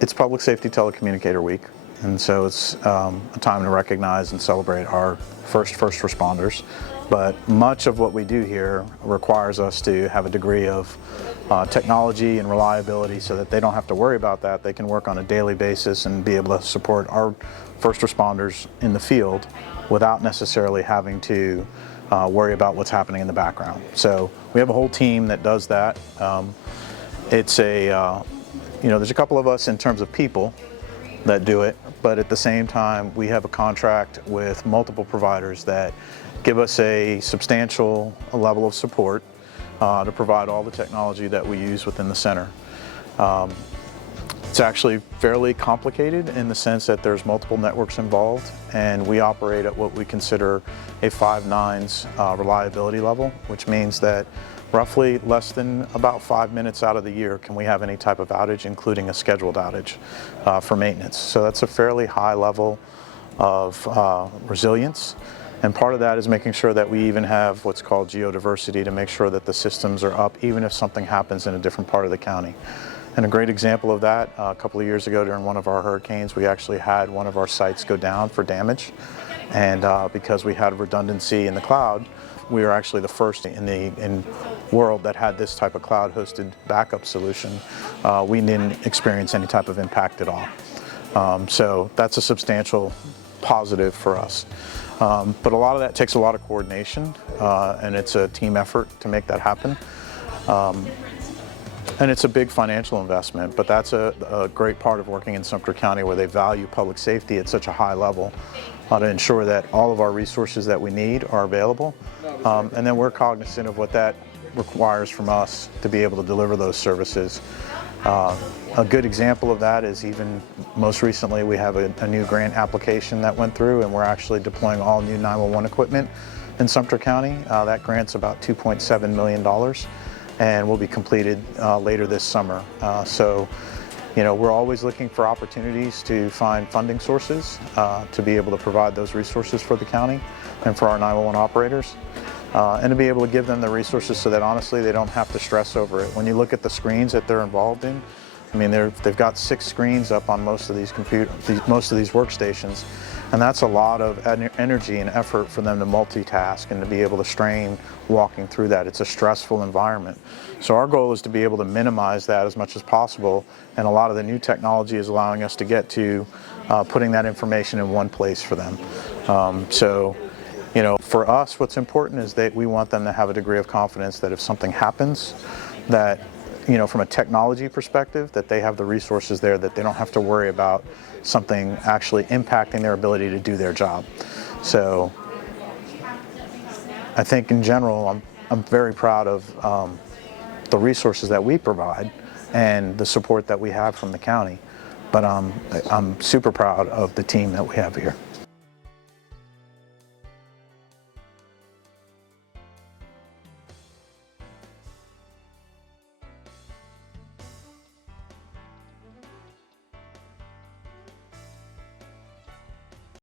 It's Public Safety Telecommunicator Week, and so it's a time to recognize and celebrate our first responders. But much of what we do here requires us to have a degree of technology and reliability so that they don't have to worry about that. They can work on a daily basis and be able to support our first responders in the field without necessarily having to worry about what's happening in the background. So we have a whole team that does that. It's a there's a couple of us in terms of people that do it, but at the same time we have a contract with multiple providers that give us a substantial level of support to provide all the technology that we use within the center. It's actually fairly complicated in the sense that there's multiple networks involved, and we operate at what we consider a 5 nines reliability level, which means that roughly less than about 5 minutes out of the year can we have any type of outage, including a scheduled outage for maintenance. So that's a fairly high level of resilience. And part of that is making sure that we even have what's called geodiversity to make sure that the systems are up even if something happens in a different part of the county. And a great example of that, a couple of years ago during one of our hurricanes, we actually had one of our sites go down for damage. And because we had redundancy in the cloud, we were actually the first in the world that had this type of cloud-hosted backup solution. We didn't experience any type of impact at all. So that's a substantial positive for us. But a lot of that takes a lot of coordination, and it's a team effort to make that happen. And it's a big financial investment, but that's a great part of working in Sumter County where they value public safety at such a high level to ensure that all of our resources that we need are available. And then we're cognizant of what that requires from us to be able to deliver those services. A good example of that is even most recently we have a new grant application that went through, and we're actually deploying all new 911 equipment in Sumter County. That grant's about $2.7 million and will be completed later this summer. So we're always looking for opportunities to find funding sources to be able to provide those resources for the county and for our 911 operators. And to be able to give them the resources so that honestly they don't have to stress over it. When you look at the screens that they're involved in, I mean they've got 6 screens up on most of these workstations, and that's a lot of energy and effort for them to multitask and to be able to strain walking through that. It's a stressful environment. So our goal is to be able to minimize that as much as possible, and a lot of the new technology is allowing us to get to putting that information in one place for them. For us, what's important is that we want them to have a degree of confidence that if something happens, that, from a technology perspective, that they have the resources there, that they don't have to worry about something actually impacting their ability to do their job. So I think in general, I'm very proud of the resources that we provide and the support that we have from the county, but I'm super proud of the team that we have here.